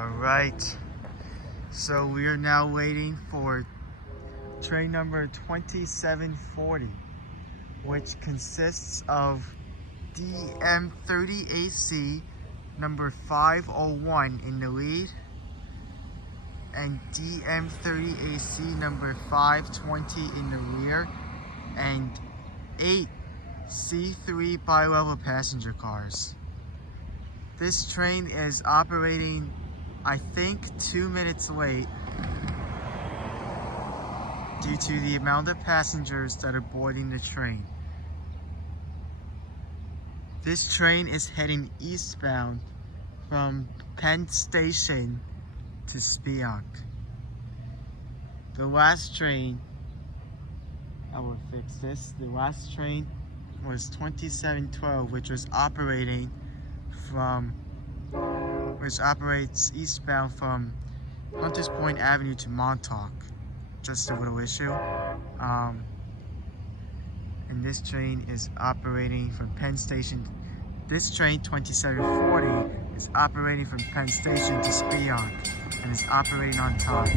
Alright, so we are now waiting for train number 2740, which consists of DM30AC number 501 in the lead and DM30AC number 520 in the rear, and 8 C3 bi-level passenger cars. This train is operating, I think, 2 minutes late due to the amount of passengers that are boarding the train. This train is heading eastbound from Penn Station to Spionk. The last train, I will fix this, the last train was 2712, which operates eastbound from Hunters Point Avenue to Montauk. Just a little issue. And this train is operating from Penn Station. This train, 2740, is operating from Penn Station to Spionk and is operating on time.